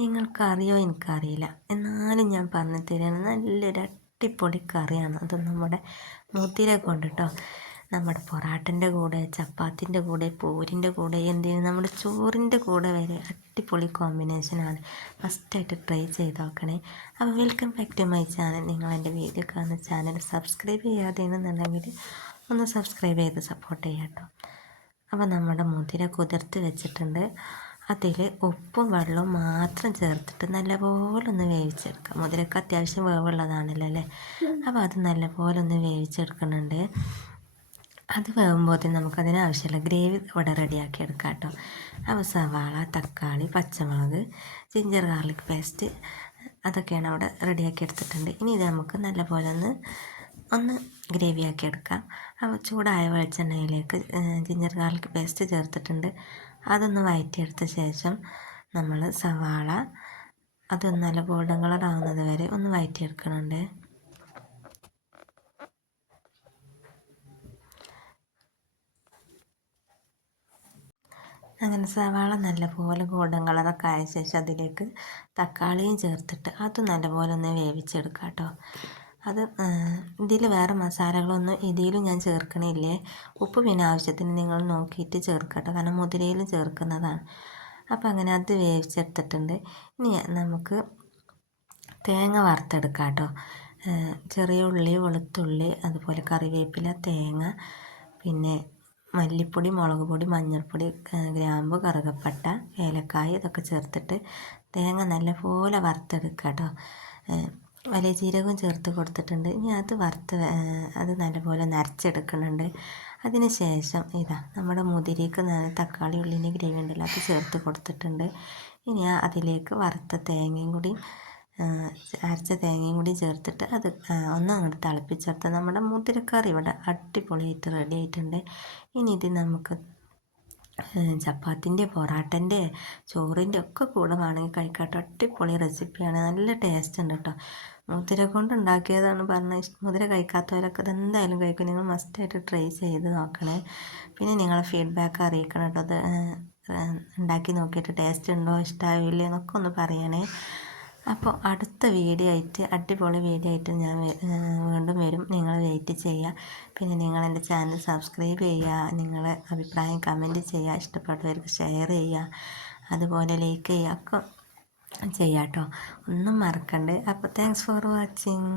നിങ്ങൾക്കറിയോ എനിക്കറിയില്ല, എന്നാലും ഞാൻ പറഞ്ഞു തരാണ്. നല്ലൊരു അടിപൊളി കറിയാണ് അത്. നമ്മുടെ മുതിര കൊണ്ട് കേട്ടോ. നമ്മുടെ പൊറാട്ടൻ്റെ കൂടെ, ചപ്പാത്തിൻ്റെ കൂടെ, പൂരിൻ്റെ കൂടെ, എന്തിനും നമ്മുടെ ചോറിൻ്റെ കൂടെ വരെ അടിപൊളി കോമ്പിനേഷനാണ്. മസ്റ്റായിട്ട് ട്രൈ ചെയ്ത് നോക്കണേ. അപ്പോൾ welcome back to my channel. നിങ്ങൾ എൻ്റെ വീഡിയോ കാണുന്ന ചാനൽ സബ്സ്ക്രൈബ് ചെയ്യാതെയാണെന്നുണ്ടെങ്കിൽ ഒന്ന് സബ്സ്ക്രൈബ് ചെയ്ത് സപ്പോർട്ട് ചെയ്യാം കേട്ടോ. അപ്പോൾ നമ്മുടെ മുതിര കുതിർത്ത് വെച്ചിട്ടുണ്ട്. അതിൽ ഉപ്പും വെള്ളവും മാത്രം ചേർത്തിട്ട് നല്ലപോലെ ഒന്ന് വേവിച്ചെടുക്കാം. മുതിരക്ക് അത്യാവശ്യം വേവുള്ളതാണല്ലോ അല്ലേ. അപ്പോൾ അത് നല്ലപോലെ ഒന്ന് വേവിച്ചെടുക്കുന്നുണ്ട്. അത് വേകുമ്പോഴത്തേന് നമുക്കതിനാവശ്യമുള്ള ഗ്രേവി ഇവിടെ റെഡിയാക്കി എടുക്കാം കേട്ടോ. അപ്പോൾ സവാള, തക്കാളി, പച്ചമുളക്, ജിഞ്ചർ ഗാർലിക് പേസ്റ്റ് അതൊക്കെയാണ് അവിടെ റെഡിയാക്കി എടുത്തിട്ടുണ്ട്. ഇനി ഇത് നമുക്ക് നല്ലപോലെ ഒന്ന് ഗ്രേവിയാക്കി എടുക്കാം. അപ്പോൾ ചൂടായ വെളിച്ചെണ്ണയിലേക്ക് ജിഞ്ചർ ഗാർലിക് പേസ്റ്റ് ചേർത്തിട്ടുണ്ട്. അതൊന്ന് വഴറ്റിയെടുത്ത ശേഷം നമ്മൾ സവാള അതൊന്ന് നല്ല ഗോൾഡൻ കളർ ആവുന്നത് വരെ ഒന്ന് വഴറ്റിയെടുക്കുന്നുണ്ട്. അങ്ങനെ സവാള നല്ലപോലെ ഗോൾഡൻ കളറൊക്കെ ആയ ശേഷം അതിലേക്ക് തക്കാളിയും ചേർത്തിട്ട് അത് നല്ലപോലെ ഒന്ന് വേവിച്ചെടുക്കാം കേട്ടോ. അത് ഇതിൽ വേറെ മസാലകളൊന്നും ഇതിലും ഞാൻ ചേർക്കണില്ലേ. ഉപ്പ് പിന്നെ ആവശ്യത്തിന് നിങ്ങൾ നോക്കിയിട്ട് ചേർക്കട്ടോ, കാരണം മുതിരയിലും ചേർക്കുന്നതാണ്. അപ്പോൾ അങ്ങനെ അത് വേവിച്ചെടുത്തിട്ടുണ്ട്. ഇനി നമുക്ക് തേങ്ങ വറുത്തെടുക്കാം കേട്ടോ. ചെറിയ ഉള്ളി, വെളുത്തുള്ളി, അതുപോലെ കറിവേപ്പില, തേങ്ങ, പിന്നെ മല്ലിപ്പൊടി, മുളക് പൊടി, മഞ്ഞൾപ്പൊടി, ഗ്രാമ്പു, കറുകപ്പട്ട, ഏലക്കായ ഇതൊക്കെ ചേർത്തിട്ട് തേങ്ങ നല്ലപോലെ വറുത്തെടുക്കുക കേട്ടോ. വലിയ ജീരകവും ചേർത്ത് കൊടുത്തിട്ടുണ്ട്. ഇനി അത് നല്ലപോലെ നരച്ചെടുക്കുന്നുണ്ട്. അതിന് ശേഷം ഇതാ നമ്മുടെ മുതിരയ്ക്ക് തക്കാളി ഉള്ളിൻ്റെ ഗ്രേവി ഉണ്ടല്ലോ അത് ചേർത്ത് കൊടുത്തിട്ടുണ്ട്. ഇനി അതിലേക്ക് വറുത്ത തേങ്ങയും കൂടി അരച്ച തേങ്ങയും കൂടി ചേർത്തിട്ട് അത് അങ്ങോട്ട് തിളപ്പിച്ചെടുത്ത് നമ്മുടെ മുതിരക്കറി ഇവിടെ അടിപൊളിയായിട്ട് റെഡി ആയിട്ടുണ്ട്. ഇനി ഇത് നമുക്ക് ചപ്പാത്തിൻ്റെ, പൊറാട്ടൻ്റെ, ചോറിൻ്റെ ഒക്കെ കൂടെ വേണമെങ്കിൽ കഴിക്കാട്ടോ. അടിപൊളി റെസിപ്പിയാണ്, നല്ല ടേസ്റ്റ് ഉണ്ട് കേട്ടോ. മുതിര കൊണ്ട് ഉണ്ടാക്കിയതാണ് പറഞ്ഞാൽ മുതിര കഴിക്കാത്തവരൊക്കെ ഇതെന്തായാലും കഴിക്കും. നിങ്ങൾ മസ്റ്റായിട്ട് ട്രൈ ചെയ്ത് നോക്കണേ. പിന്നെ നിങ്ങളെ ഫീഡ്ബാക്ക് അറിയിക്കണം കേട്ടോ. അത് ഉണ്ടാക്കി നോക്കിയിട്ട് ടേസ്റ്റ് ഉണ്ടോ, ഇഷ്ടമാവില്ലേ എന്നൊക്കെ ഒന്ന് പറയണേ. അപ്പോൾ അടുത്ത വീഡിയോ ആയിട്ട്, അടിപൊളി വീഡിയോ ആയിട്ട് ഞാൻ വീണ്ടും വരും. നിങ്ങൾ വെയിറ്റ് ചെയ്യുക. പിന്നെ നിങ്ങൾ എൻ്റെ ചാനൽ സബ്സ്ക്രൈബ് ചെയ്യുക, നിങ്ങളെ അഭിപ്രായം കമൻറ്റ് ചെയ്യുക, ഇഷ്ടപ്പെട്ടവർക്ക് ഷെയർ ചെയ്യുക, അതുപോലെ ലൈക്ക് ചെയ്യുക ഒക്കെ ചെയ്യാം കേട്ടോ. ഒന്നും മറക്കണ്ടേ. അപ്പോൾ താങ്ക്സ് ഫോർ വാച്ചിങ്.